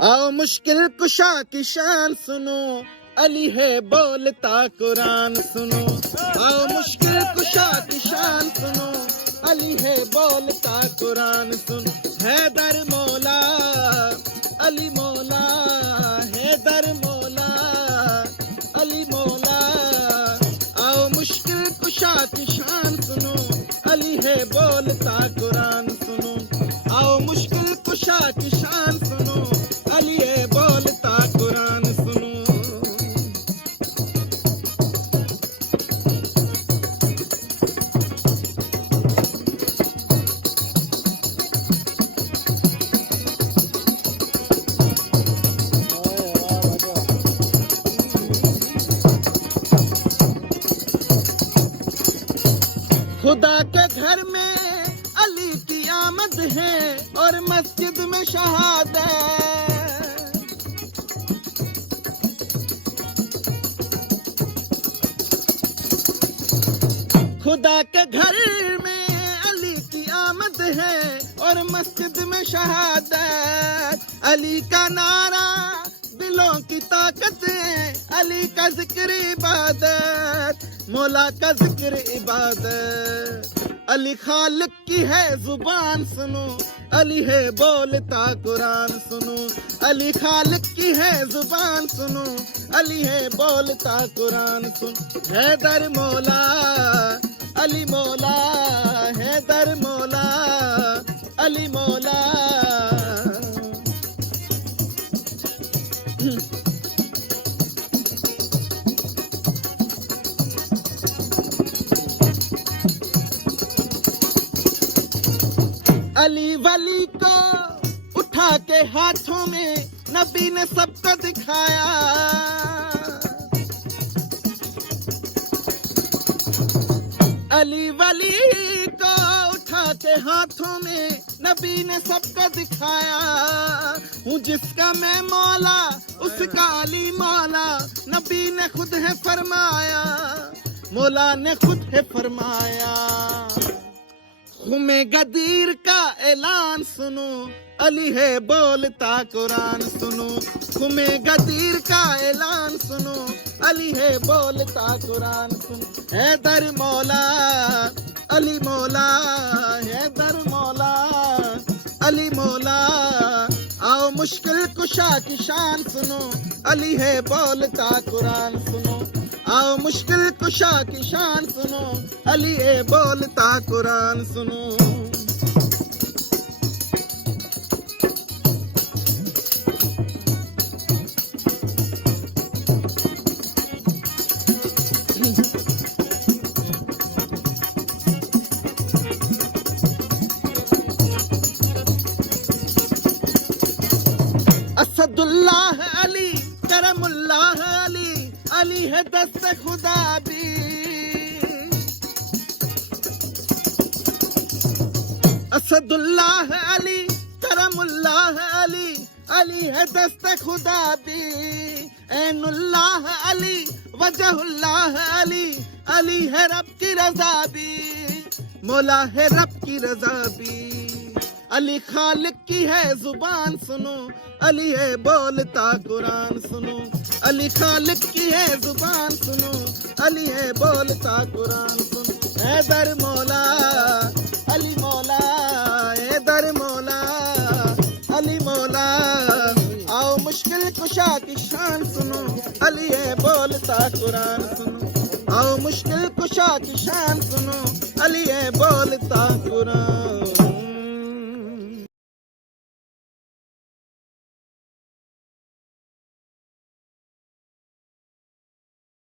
आओ मुश्किल कुशा की शान सुनो, अली है बोलता कुरान सुनो। आओ मुश्किल कुशा की शान सुनो, अली है बोलता कुरान सुनो। हैदर मौला अली मौला, हैदर मौला अली मौला। आओ मुश्किल कुशा की शान सुनो, अली है बोलता कुरान सुनो। आओ मुश्किल कुशा की शान सुनो, अली है बोलता कुरान सुनो। खुदा के घर में अली की आमद है और मस्जिद में शहादत। खुदा के घर में अली की आमद है और मस्जिद में शहादत। अली का नारा दिलों की ताकत है, अली का जिक्र इबादत, मौला का जिक्र इबादत। अली खालिक की है जुबान सुनो, अली है बोलता कुरान सुनो। अली खालिक की है जुबान सुनो, अली है बोलता कुरान सुन। हैदर मौला अली मौला, हैदर मौला अली मौला। अली वली को उठा के हाथों में नबी ने सबको दिखाया। अली वली को उठा के हाथों में नबी ने सबको दिखाया। हूँ जिसका मैं मौला उसका अली मौला, नबी ने खुद है फरमाया, मौला ने खुद है फरमाया। खुमे गदीर का ऐलान सुनो, अली है बोलता कुरान सुनो। खुमे गदीर का ऐलान सुनो, अली है बोलता कुरान सुनो। हैदर मौला अली मौला, हैदर मौला अली मौला। आओ मुश्किल कुशा की शान सुनो, अली है बोलता कुरान सुनो। आओ मुश्किल कुशा की शान सुनो, अली है बोलता कुरान सुनो। असदुल्लाह अली करमुल्लाह अली, अली है दस्त खुदा भी। असदुल्लाह अली करमुल्लाह अली, अली है दस्त खुदा भी। ऐनुल्लाह अली वजहुल्लाह अली, अली है रब की रजा भी, मौला है रब की रजा भी। अली खालिक की है जुबान सुनो, अली है बोलता कुरान सुनो। अली खालिक की है जुबान सुनो, अली है बोलता कुरान सुनो। हैदर मौला अली मौला, हैदर मौला अली मौला। आओ मुश्किल कुशा की शान सुनो, अली है बोलता कुरान सुनो। आओ मुश्किल कुशा की शान सुनो, अली है बोलता कुरान।